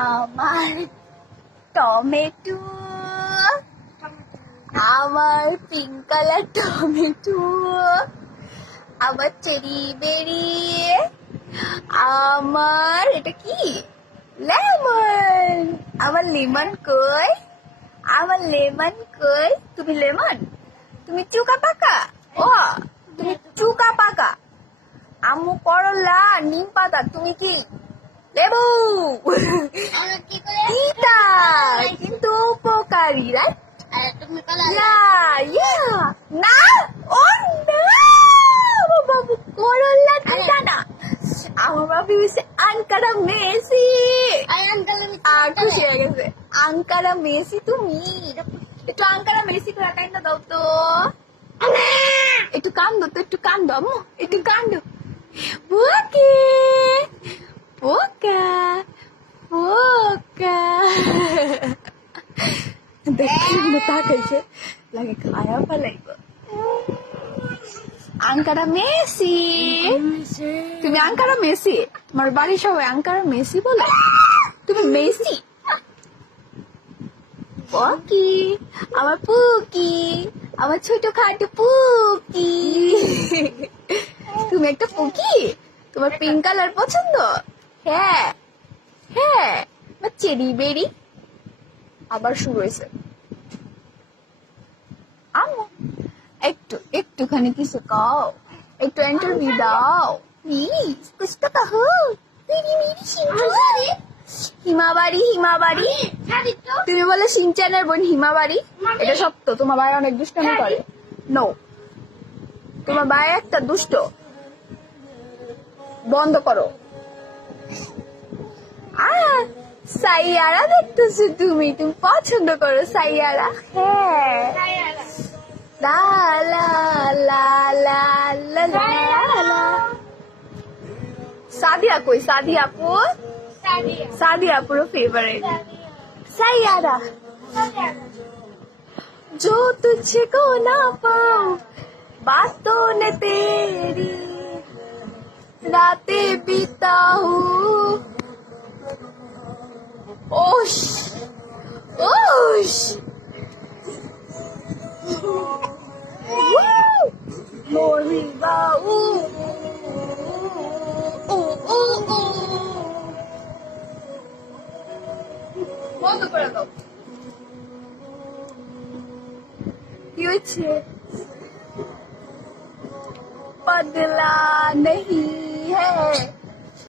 আমার টমেটো, আমার pink colour tomato, আমার চেরি বেরি, আমার এটা কি লেমন, আমার লেমন কই, আমার লেমন কই, তুমি লেমন, তুমি চুকা পাকা, ও তুমি চুকা পাকা, আম্মু করলা, নিম পাতা, তুমি কি লেবু, তিতা কিন্তু উপকারী, রাইট? না ও না, আমার বাবু করলা তিতা না, আমার বাবু হচ্ছে আনকারা মেসি, খুশি হয়ে গেছে। আনকারা মেসি তুমি, একটু আনকারা মেসি করে কাইন্দা দাও তো, একটু কান্দো তো, একটু কান্দো আম্মু, একটু কান্দো। ওকে পোকা পোকা দেখে তাকাইছে, লাগে খায়া ফেলাইব। আঙ্কারা মেসি, তুমি আঙ্কারা মেসি, তোমার বাড়ির সবাই আঙ্কারা মেসি বলে, তুমি মেসি। পকি, আমার পুকি, আমার ছোট খাটো পুকি, তুমি একটা পুকি, তোমার পিঙ্ক কালার পছন্দ? হ্যাঁ হ্যাঁ, আমার চেরি বেরি আবার শুরু হয়েছে। আম্মু একটুখানি কিছু কও, একটু ইন্টারভিউ দাও প্লিজ, কুছ তো কহো। হিমাবাড়ি, হিমাবাড়ি, তুমি বলে সিনচানের বোন হিমাবাড়ি, এটা সত্য? তোমার ভাই অনেক দুষ্টামি করে? নো, তোমার ভাই একটা দুষ্ট, বন্ধ করো। সাইয়ারা দেখতেছো তুমি, তুমি পছন্দ করো সাইয়ারা? হ্যাঁ, লা লা লা লা লা লা। সাদিয়া কই? সাদিয়া আপু, सादिया पुरो फेवरेट। सैयारा, जो तुझको ना पाऊं बातों ने तेरी, रातें बिताऊं। ओश ओश मोरी बाऊ, বন্ধ করে দাও। কি হয়েছে? बदला नहीं है।